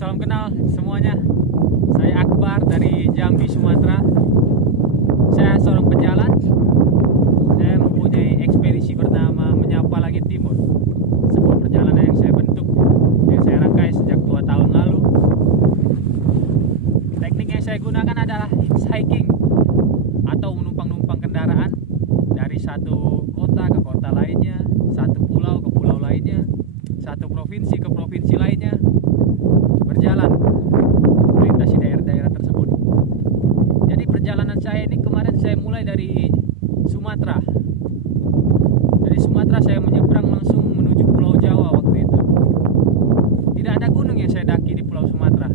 salam kenal semuanya. Saya Akbar dari Jambi, Sumatera. Saya seorang pejalan. Saya mempunyai ekspedisi bernama Menyapa Langit Timur. Sebuah perjalanan yang saya bentuk, yang saya rangkai sejak 2 tahun lalu. Teknik yang saya gunakan adalah hitchhiking atau menumpang-numpang kendaraan dari satu kota ke kota lainnya, satu pulau ke pulau lainnya, satu provinsi ke provinsi lainnya, berjalan melintasi daerah-daerah tersebut. Jadi perjalanan saya ini kemarin saya mulai dari Sumatera. Dari Sumatera saya menyeberang langsung menuju Pulau Jawa waktu itu. Tidak ada gunung yang saya daki di Pulau Sumatera.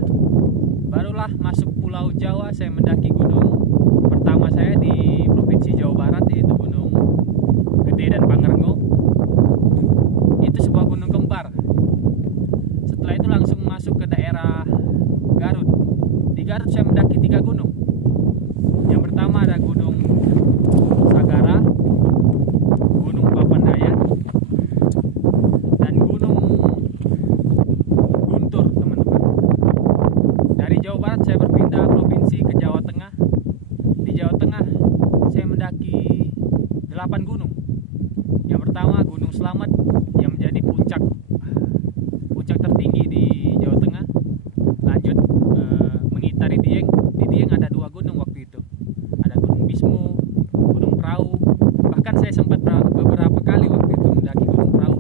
Barulah masuk Pulau Jawa saya mendaki gunung pertama saya di Provinsi Jawa Barat, yaitu Gunung Gede dan Pangrango. Itu sebuah gunung kembar. Setelah itu langsung masuk ke daerah Garut. Di Garut saya mendaki 3 gunung. Yang pertama ada Gunung Sagara, Gunung Papandayan, dan Gunung Guntur, teman-teman. Dari Jawa Barat saya berpindah provinsi ke Jawa Tengah. Di Jawa Tengah saya mendaki 8 gunung. Yang pertama Gunung Slamet yang menjadi puncak tertinggi di Jawa Tengah. Lanjut mengitari Dieng. Di Dieng ada 2 gunung waktu itu. Ada Gunung Bismo, Gunung Prau. Bahkan saya sempat beberapa kali waktu itu mendaki Gunung Prau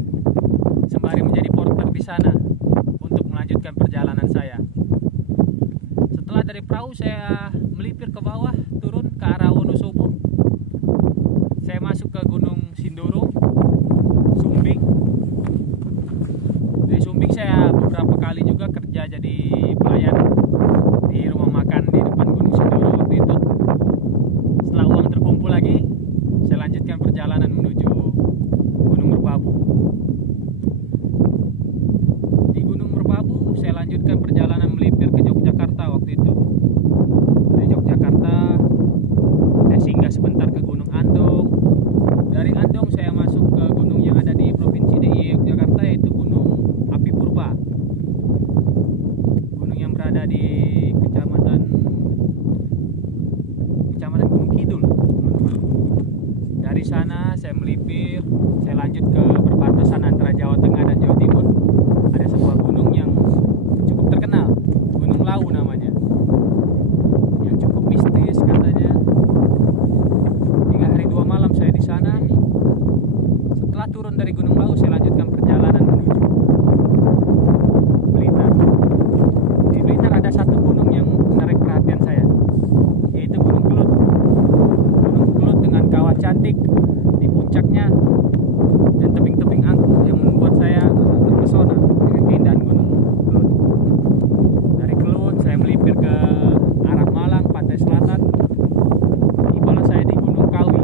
sembari menjadi porter di sana untuk melanjutkan perjalanan saya. Setelah dari Prau saya melipir ke bawah, turun ke arah Wonosobo. Saya masuk ke Gunung Sindoro, Sumbing. Dari Sumbing saya beberapa kali juga kerja jadi pelayan di rumah makan di depan Gunung Sindoro waktu itu. Setelah uang terkumpul lagi, saya lanjutkan perjalanan menuju Gunung Merbabu. Di Gunung Merbabu saya lanjutkan perjalanan melipir ke Yogyakarta waktu itu. Dari Yogyakarta saya singgah sebentar ke Gunung Andong. Dari Andong saya masuk ke gunung yang ada di Provinsi DIY Yogyakarta, yaitu Gunung Api Purba. Gunung yang berada di Kecamatan Gunung Kidul, teman-teman. Dari sana saya melipir, saya lanjut ke perbatasan antara Jawa Tengah dan Jawa Timur. Ada sebuah gunung yang cukup terkenal, Gunung Lawu namanya, yang cukup mistis katanya. 3 hari 2 malam saya di sana. Setelah turun dari Gunung Lawu saya lanjutkan perjalanan menuju Blitar. Di Blitar ada satu gunung yang menarik perhatian saya, yaitu Gunung Kelut. Gunung Kelut dengan kawah cantik di puncaknya dan tebing-tebing angkuh yang membuat saya terpesona dengan keindahan Gunung Kelut. Dari Kelut saya melipir ke arah Malang, pantai selatan. Tibalah saya di Gunung Kawi.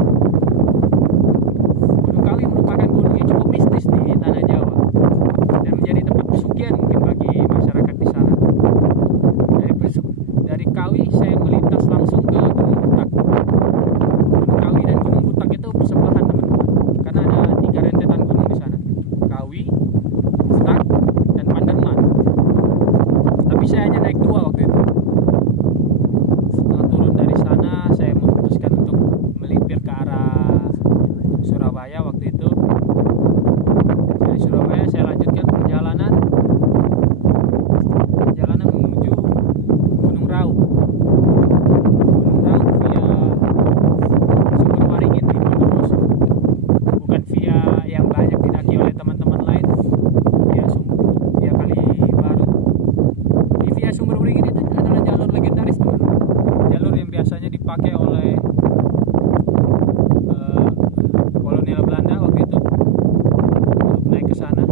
Gunung Kawi merupakan gunung yang cukup mistis di tanah Jawa dan menjadi tempat pesugihan mungkin bagi masyarakat di sana. Dari Kawi saya melintas langsung ke Gunung Butak. Gunung Kawi dan Gunung Butak itu bersebelahan, teman-teman, karena ada 3 rentetan gunung di sana: Kawi, Butak, dan Panderman. Tapi saya hanya naik 2 waktu itu. Setelah turun dari sana saya memutuskan untuk melipir ke arah Surabaya waktu itu. Dari Surabaya saya lanjutkan perjalanan menuju Gunung Raung. Gunung Raung via Sumber Waringin di Bondowoso, bukan via yang banyak didaki oleh teman-teman lain, via Kalibaru. Di via Sumber Waringin itu adalah jalur legendaris, teman-teman. Jalur yang biasanya dipakai oleh kolonial Belanda waktu itu untuk naik ke sana.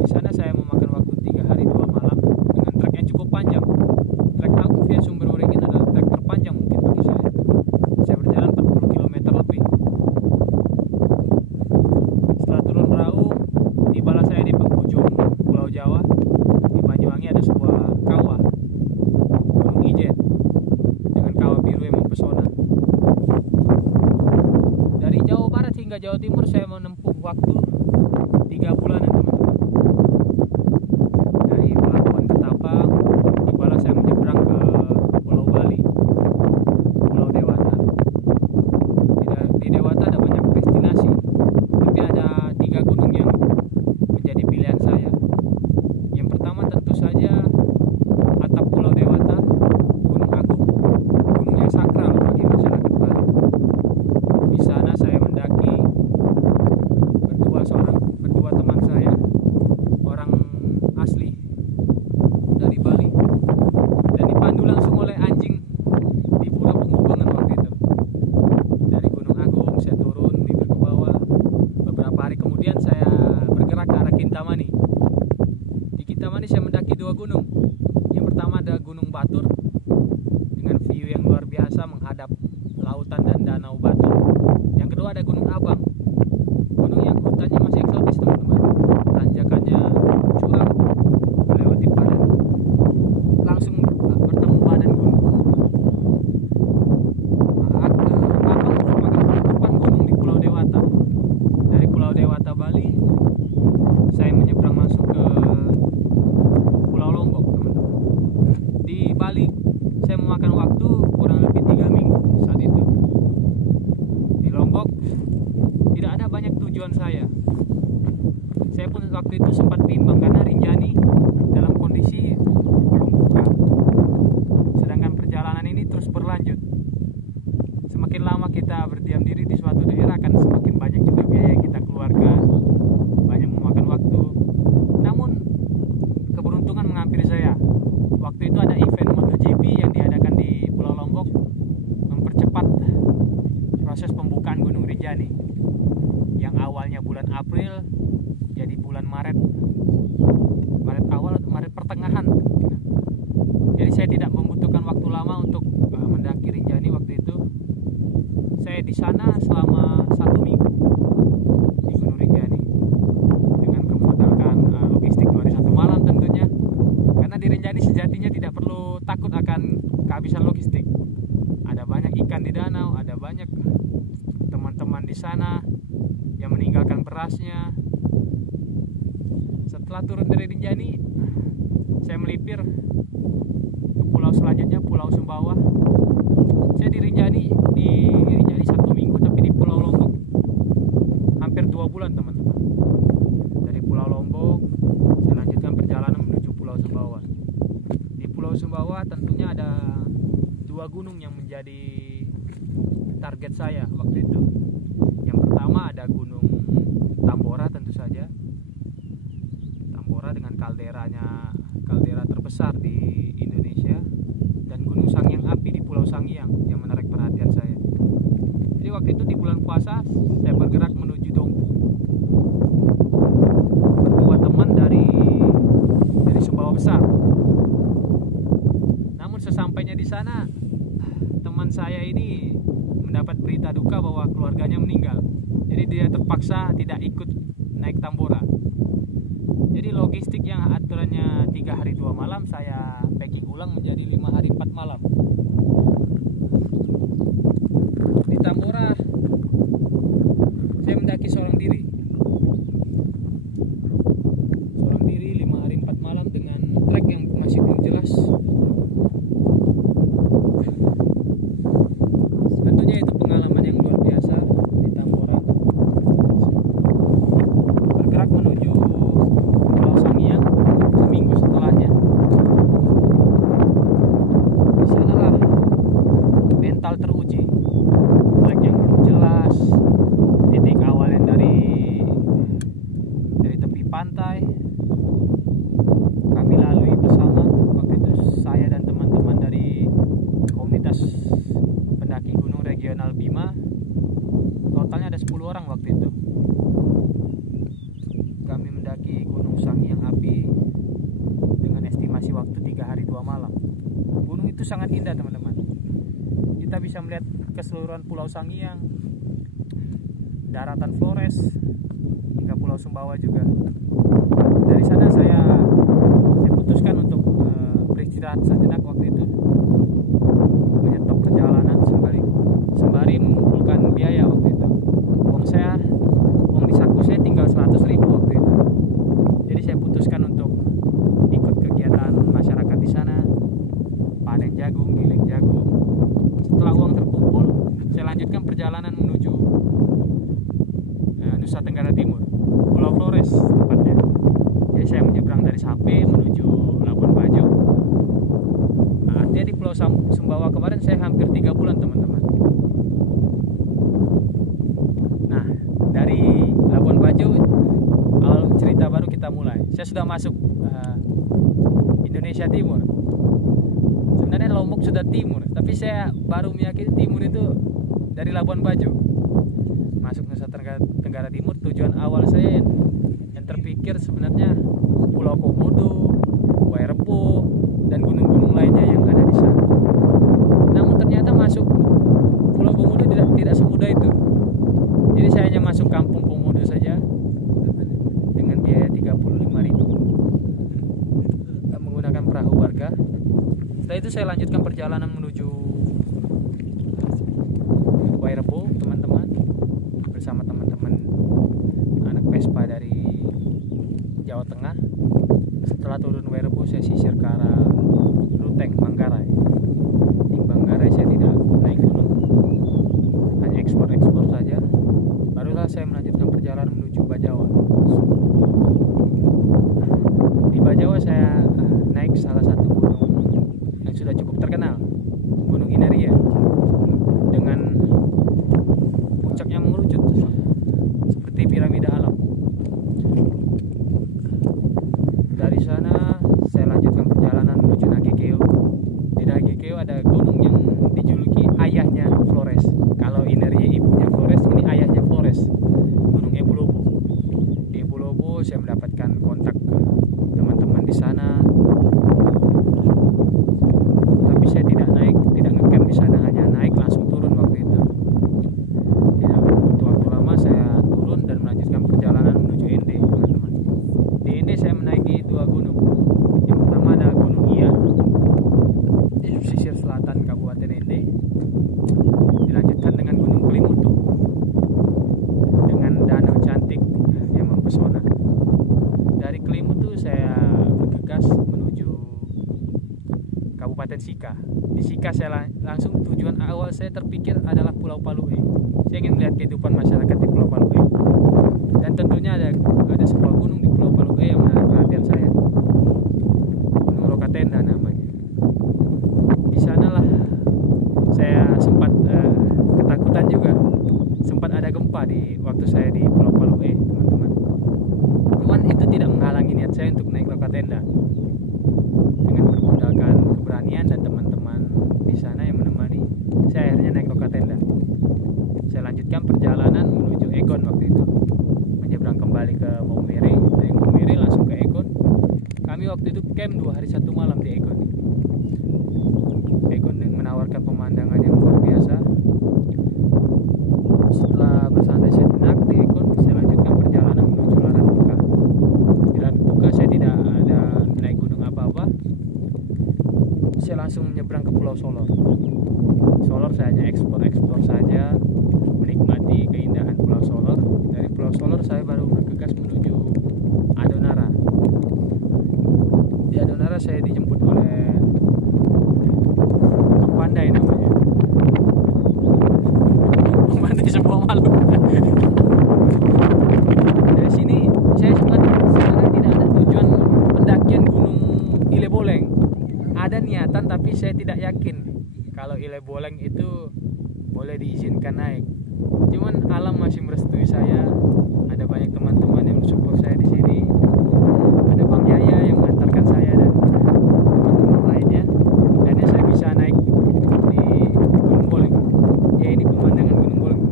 Di sana saya memakan waktu 3 hari 2 malam dengan trek yang cukup panjang. Trek aku via Sumber Waringin adalah trek terpanjang mungkin bagi saya. Saya berjalan 40 km lebih. Setelah turun Raung, tibalah saya di penghujung Pulau Jawa. Di Banyuwangi ada sebuah kawah, Gunung Ijen, dengan kawah biru yang mempesona. Dari Jawa Barat hingga Jawa Timur saya menempuh waktu 3 bulanan, teman-teman. Dari Batur dengan view yang luar biasa menghadap lautan dan danau Batur. Yang kedua ada Gunung Abang, gunung yang hutannya masih eksotis teman-teman, tanjakannya curam, melewati badan, langsung bertemu badan gunung. Abang merupakan penutupan gunung di Pulau Dewata. Dari Pulau Dewata Bali saya menyeberang langsung ke Pulau Lombok teman-teman. Di Bali saya memakan waktu kurang lebih 3 minggu saat itu. Di Lombok tidak ada banyak tujuan saya. Saya pun waktu itu sempat bimbang karena Rinjani dalam kondisi belum buka. Sedangkan perjalanan ini terus berlanjut. Semakin lama kita berdiam diri di suatu daerah akan semakin banyak juga biaya yang kita keluarkan, banyak memakan waktu. Namun keberuntungan menghampiri saya. Waktu itu ada event MotoGP yang diadakan di Pulau Lombok, mempercepat proses pembukaan Gunung Rinjani yang awalnya bulan April jadi bulan Maret awal atau Maret pertengahan. Jadi saya tidak membutuhkan waktu lama untuk mendaki Rinjani waktu itu. Saya di sana selama 1 minggu di Gunung Rinjani dengan bermodalkan logistik 2 hari 1 malam tentunya. Karena di Rinjani sejatinya tidak perlu takut akan kehabisan logistik. Ada banyak ikan di danau, ada banyak teman-teman di sana yang meninggalkan berasnya. Setelah turun dari Rinjani, saya melipir ke pulau selanjutnya, Pulau Sumbawa. Saya di Rinjani 1 minggu, tapi di Pulau Lombok hampir 2 bulan teman-teman. Dari Pulau Lombok saya lanjutkan perjalanan menuju Pulau Sumbawa. Di Pulau Sumbawa tentunya ada 2 gunung yang menjadi target saya waktu itu. Yang pertama ada Gunung Tambora tentu saja. Tambora dengan kaldera terbesar di Indonesia, dan Gunung Sangiang Api di Pulau Sangiang yang menarik perhatian saya. Jadi waktu itu di bulan puasa saya bergerak menuju Dompu. Berdua teman dari Sumbawa Besar. Namun sesampainya di sana, teman saya ini mendapat berita duka bahwa keluarganya meninggal. Jadi dia terpaksa tidak ikut naik Tambora. Jadi logistik yang aturannya 3 hari 2 malam saya packing ulang menjadi 5 hari 4 malam. Di Tambora saya mendaki seorang diri 5 hari 4 malam dengan trek yang masih belum jelas. Tentunya itu pengalaman yang luar biasa di Tambora. Bergerak menuju Pulau Sangiang seminggu setelahnya. Di sanalah mental teruji. Trek yang belum jelas, titik awalnya dari tepi pantai. Kami lalui bersama. Waktu itu saya dan teman-teman dari komunitas pendaki gunung regional Bima. Totalnya ada 10 orang waktu itu. Kami mendaki Gunung Sangiang Api dengan estimasi waktu 3 hari 2 malam. Gunung itu sangat indah teman-teman. Kita bisa melihat keseluruhan Pulau Sangiang, daratan Flores, hingga Pulau Sumbawa juga. Dari sana saya putuskan untuk beristirahat sejenak waktu itu, menyetop perjalanan sembari mengumpulkan biaya waktu itu. Uang di saku saya tinggal 100.000 waktu itu. Jadi saya putuskan untuk ikut kegiatan masyarakat di sana, panen jagung, giling jagung. Setelah uang terkumpul, saya lanjutkan perjalanan menuju Nusa Tenggara Timur, Pulau Flores tepatnya. Jadi saya menyeberang dari Sape menuju Labuan Bajo. Artinya di Pulau Sumbawa kemarin saya hampir 3 bulan teman-teman. Nah, dari Labuan Bajo awal cerita baru kita mulai. Saya sudah masuk Indonesia Timur. Sebenarnya Lombok sudah timur, tapi saya baru meyakini timur itu dari Labuan Bajo. Masuk Nusa Tenggara Timur, tujuan awal saya yang terpikir sebenarnya Pulau Komodo, Wairebo, dan gunung-gunung lainnya yang ada saya lanjutkan perjalanan menuju Wairebo, teman-teman, bersama teman-teman anak Vespa dari Jawa Tengah. Setelah turun Wairebo, saya sisir ke arah Ruteng, Manggarai. Di Manggarai saya tidak naik gunung, hanya eksplor saja. Barulah saya melanjutkan perjalanan menuju Bajawa. Di Bajawa saya naik salah satu gunung yang sudah cukup terkenal, Gunung Ineria, dengan puncaknya mengerucut seperti piramida alam. Dari sana saya lanjutkan perjalanan menuju Nagekeo. Di Nagekeo ada gunung yang dijuluki ayahnya Flores. Kalau Ineria ibunya Flores, ini ayahnya Flores, Gunung Ebulobo. Di Ebulobo saya mendapatkan kontak ke teman-teman di sana. Tapi saya tidak ngecamp di sana, hanya naik langsung turun waktu itu. Tidak butuh waktu lama, saya turun dan melanjutkan perjalanan menuju Ende, teman-teman. Di Ende saya menaiki dua gunung. Yang pertama ada Gunung Iya di pesisir selatan Kabupaten Ende. Dilanjutkan dengan Gunung Kelimutu dengan danau cantik yang mempesona. Dari Kelimutu saya bergegas menuju Kabupaten Sika. Di Sika saya langsung, tujuan awal saya terpikir adalah Pulau Palue. Saya ingin melihat kehidupan masyarakat di Pulau Palue. Dan tentunya ada sebuah gunung di Pulau Palue yang menarik perhatian saya. Gunung Rokatenda namanya. Di sanalah saya sempat ketakutan juga. Sempat ada gempa di waktu saya di Pulau Palue, teman-teman. Cuman itu tidak menghalangi niat saya untuk naik Rokatenda. Dengan bermodalkan keberanian dan teman-teman di sana yang menemani, saya akhirnya naik Rokatenda. Saya lanjutkan perjalanan menuju Egon waktu itu, menyeberang kembali ke Maumere. Dari Maumere langsung ke Egon. Kami waktu itu camp 2 hari 1 malam di Egon. Egon menawarkan pemandangan yang luar biasa. Setelah bersantai sejenak di Egon, saya lanjutkan perjalanan menuju Larantuka. Di Larantuka saya tidak ada naik gunung apa-apa. Saya langsung menyeberang ke Pulau Solor. Solor saya hanya eksplor saja, menikmati keindahan Pulau Solor. Dari Pulau Solor saya baru bergegas menuju Adonara. Di Adonara saya dijemput oleh Pandai namanya. Pandai sebuah makhluk. Dari sini saya sebenarnya tidak ada tujuan pendakian Gunung Ile Boleng. Ada niatan tapi saya tidak yakin kalau Ile Boleng itu boleh diizinkan naik. Cuman alam masih merestui saya. Ada banyak teman-teman yang mensupport saya di sini. Ada Bang Yaya yang mengantarkan saya dan teman-teman lainnya. Dan saya bisa naik di Gunung Boleng. Ya, ini pemandangan Gunung Boleng.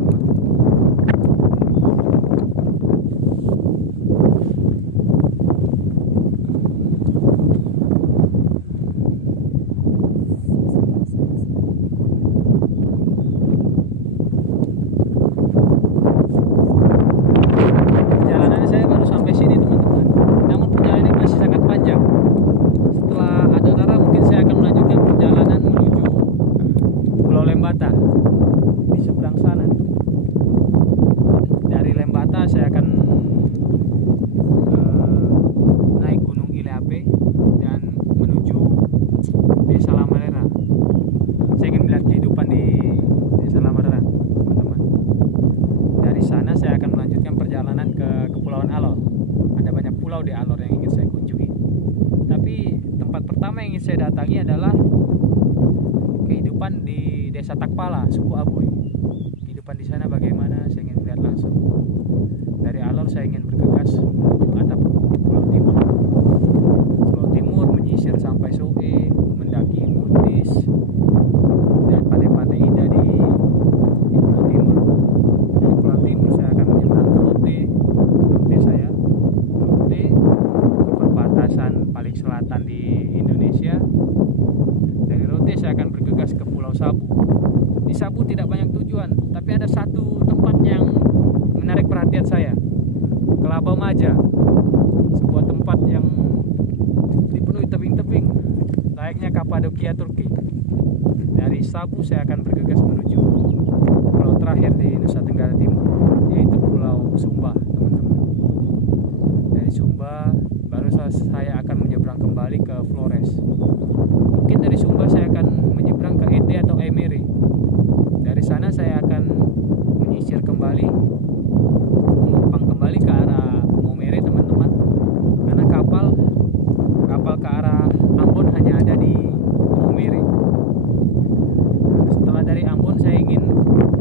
Perjalanan saya baru sampai sini, teman-teman. Namun perjalanan masih sangat panjang. Setelah Adonara mungkin saya akan melanjutkan perjalanan menuju Pulau Lembata di seberang sana. Dari Lembata saya akan naik Gunung Ileape dan menuju Desa Lamarera. Saya ingin melihat kehidupan di Desa Lamarera, teman-teman. Dari sana saya akan melanjutkan perjalanan ke Kepulauan Alor. Ada banyak pulau di Alor yang ingin saya kunjungi. Tapi tempat pertama yang ingin saya datangi adalah kehidupan di Desa Takpala, suku Aboy. Kehidupan di sana bagaimana? Saya ingin melihat langsung. Dari Alor saya ingin bergegas menuju atap Pulau Timur. Pulau Timur menyisir sampai Soe, mendaki Mutis dan pantai-pantai indah di Pulau Timur. Dari Pulau Timur saya akan menyeberang ke Rote saya. Rote, perbatasan paling selatan di Indonesia. Dari Rote saya akan bergegas ke Pulau Sabu. Di Sabu tidak banyak tujuan, tapi ada satu tempat Sabu saya akan bergegas menuju pulau terakhir di Nusa Tenggara Timur, yaitu Pulau Sumba, teman-teman. Dari Sumba baru saya akan menyeberang kembali ke Flores. Mungkin dari Sumba saya akan menyeberang ke Ede atau Emere. Dari sana saya akan menyisir kembali, menumpang kembali ke arah Maumere, teman-teman. Karena kapal ke arah Ambon hanya ada di Maumere. Setelah dari Ambon saya ingin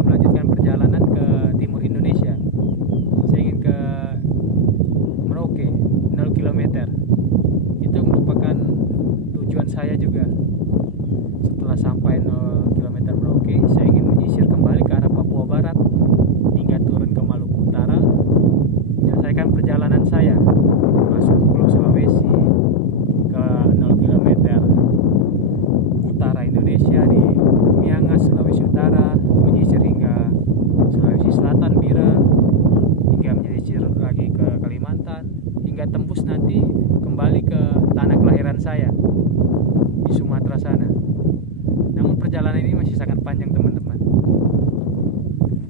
melanjutkan perjalanan ke timur Indonesia. Saya ingin ke Merauke, 0 km. Itu merupakan tujuan saya juga. Setelah sampai 0 km Merauke, saya ingin menyisir kembali ke arah Papua Barat hingga turun ke Maluku Utara, menyelesaikan perjalanan saya masuk ke Pulau Sulawesi, ke 0 km utara Indonesia di Miangas, Sulawesi Utara, menyisir hingga Sulawesi Selatan, Bira, hingga menyisir lagi ke Kalimantan, hingga tembus nanti kembali ke tanah kelahiran saya di Sumatera sana. Namun perjalanan ini masih sangat panjang, teman-teman.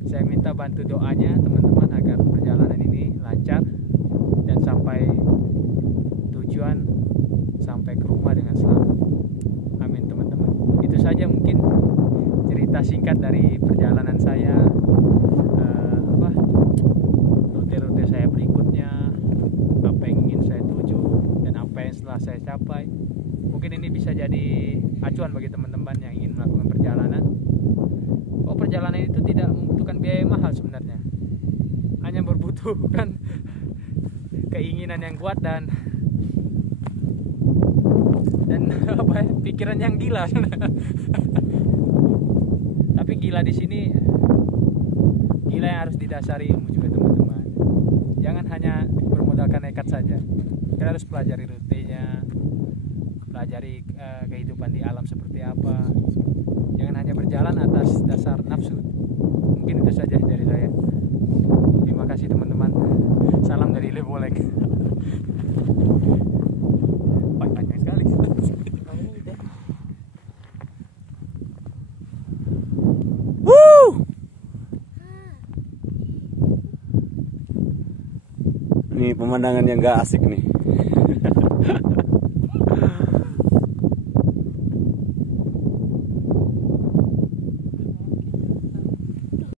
Saya minta bantu doanya teman-teman agar perjalanan ini lancar dan sampai tujuan, sampai ke rumah dengan selamat. Amin, teman-teman. Itu saja mungkin cerita singkat dari perjalanan saya, rute-rute saya berikutnya, apa yang ingin saya tuju dan apa yang setelah saya capai. Mungkin ini bisa jadi acuan bagi teman-teman yang ingin melakukan perjalanan. Perjalanan itu tidak membutuhkan biaya mahal sebenarnya, hanya membutuhkan keinginan yang kuat dan pikiran yang gila. Tapi gila di sini, gila yang harus didasari ilmu juga, teman-teman. Jangan hanya bermodalkan nekat saja. Kita harus pelajari rutenya, pelajari kehidupan di alam seperti apa. Jangan hanya berjalan atas dasar nafsu. Mungkin itu saja dari saya. Terima kasih, teman-teman. Salam dari Lebolek. Banyak sekali. Ini pemandangan yang gak asik nih.